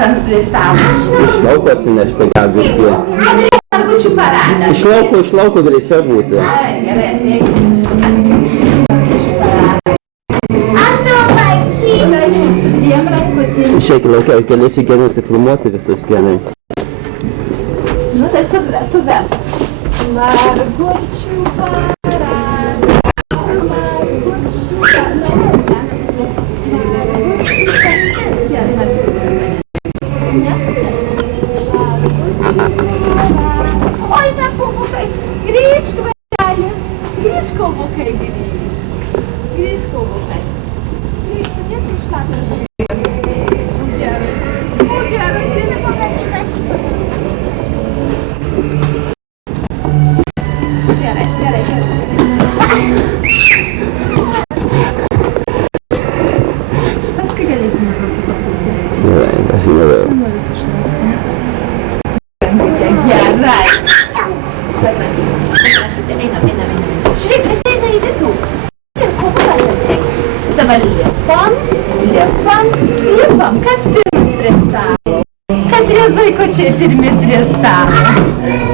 ant prie stalo. Iš lauko atsinešti gagučių. Gagučių paradą. Iš lauko greičiau būti. Gerai, ateikime. Gagučių paradą. Su dviem rankutėm. Išeik laukiau, kelias iki nusifilmuoti visus kienai. Nu tai tu ves. Margučių paradą. Margučių paradą. Oi, ne, kovukai, grįžk, vaikeli, grįžk, kovukai, grįžk, kovukai, grįžk, padėk iš tą tašką. Gerai, gerai, pagatykas. Gerai. Paskui galėsime kokį papūtį. Gerai, aš nedarau. Gerai. Einam. Žiūrėk, visi eina į vidų. Ir kovoja. Dabar lipam. Kas pirmas prie stalo? Katrie zuikučiai pirmi prie stalo.